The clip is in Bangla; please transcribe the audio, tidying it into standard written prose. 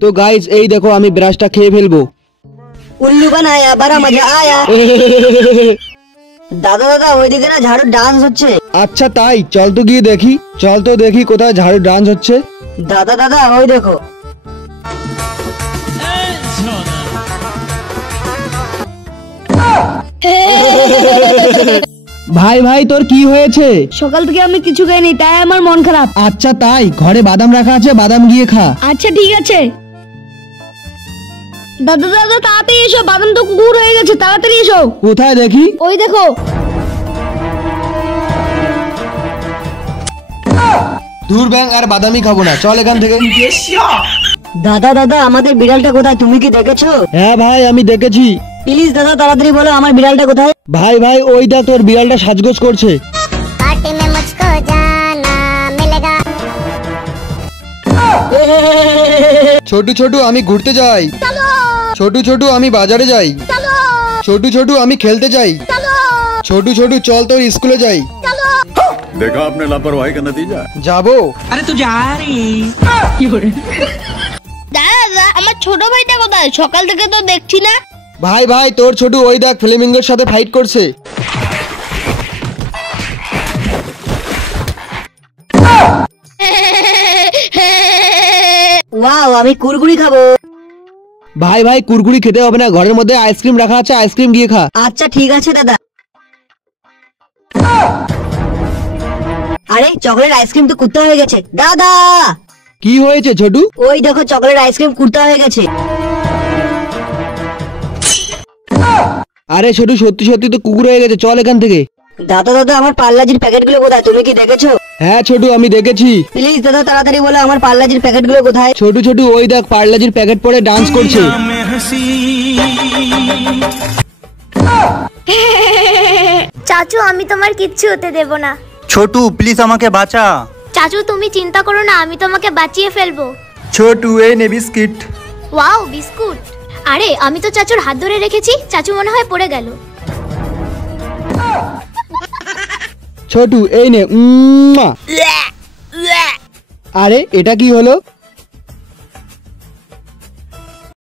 তো গাইজ এই দেখো আমি ব্রাশটা খেয়ে ফেলবো। उल्लू बनाया बड़ा मजा आया। দাদা দাদা ওইদিকে না ঝাড়ু ডান্স হচ্ছে। আচ্ছা তাই, চল তো গিয়ে দেখি। চল তো দেখি কোথায় ঝাড়ু ডান্স হচ্ছে। দাদা দাদা ওই দেখো। ভাই ভাই তোর কি হয়েছে? সকাল থেকে আমি কিছু খাইনি, তাই আমার মন খারাপ। আচ্ছা তাই, ঘরে বাদাম রাখা আছে, বাদাম গিয়ে খা। আচ্ছা ঠিক আছে। দাদা দাদা তাড়াতাড়ি এসো, বাদাম তো কুকুর হয়ে গেছে, তাড়াতাড়ি এসো। কোথায় দেখি? ওই দেখো। দূর ব্যাং, আর বাদামই খাবো না, চল এখান থেকে। দাদা দাদা আমাদের বিড়ালটা কোথায়, তুমি কি দেখেছো? হ্যাঁ ভাই আমি দেখেছি। প্লিজ দাদা তাড়াতাড়ি বলো আমার বিড়ালটা কোথায়। ভাই ভাই ওই দেখ তোর বিড়ালটা সাজগোজ করছে। ছোটু ছোটু আমি ঘুরতে যাই। ছোটু ছোটু আমি বাজারে যাই। ছোটু ছোটু আমি খেলতে যাই। ছোটু ছোটু চল তোর স্কুলে যাই। देखा आपने लापरवाही का नतीजा। যাবো। দাদা আমার ছোট ভাইটা কোথায়, সকাল থেকে তো দেখছি না। ভাই ভাই তোর ছোটু ওই দেখ ফ্লেমিঙ্গোর সাথে ফাইট করছে। ওয়াও আমি কুরকুরি খাবো। ভাই ভাই কুরকুরি খেতে হবে না, ঘরের মধ্যে আইসক্রিম রাখা আছে, আইসক্রিম গিয়ে খা। আচ্ছা ঠিক আছে দাদা। আরে চকলেট আইসক্রিম তো কুত্তা হয়ে গেছে। দাদা কি হয়েছে ছোটু? ওই দেখো চকলেট আইসক্রিম কুত্তা হয়ে গেছে। আরে ছোটু সত্যি সত্যি তো কুকুর হয়ে গেছে, চল এখান থেকে। দাদা দাদা আমার পার্লাজির প্যাকেটগুলো কোথায়, তুমি কি দেখেছো? হ্যাঁ ছোটু আমি দেখেছি। প্লিজ দাদা তাড়াতাড়ি বলো আমার পার্লাজির প্যাকেটগুলো কোথায়। ছোটু ছোটু ওই দেখ পার্লাজির প্যাকেট পরে ডান্স করছে। চাচু আমি তোমার কিচ্ছু হতে দেব না। ছোটু প্লিজ আমাকে বাঁচা। চাচু তুমি চিন্তা করো না, আমি তোমাকে বাঁচিয়ে ফেলবো। ছোটু এই নে বিস্কিট। Wow biscuit. আরে আমি তো চাচুর হাত ধরে রেখেছি, চাচু মনে হয় পড়ে গেল। ছোটু এই নে। আরে এটা কি হলো?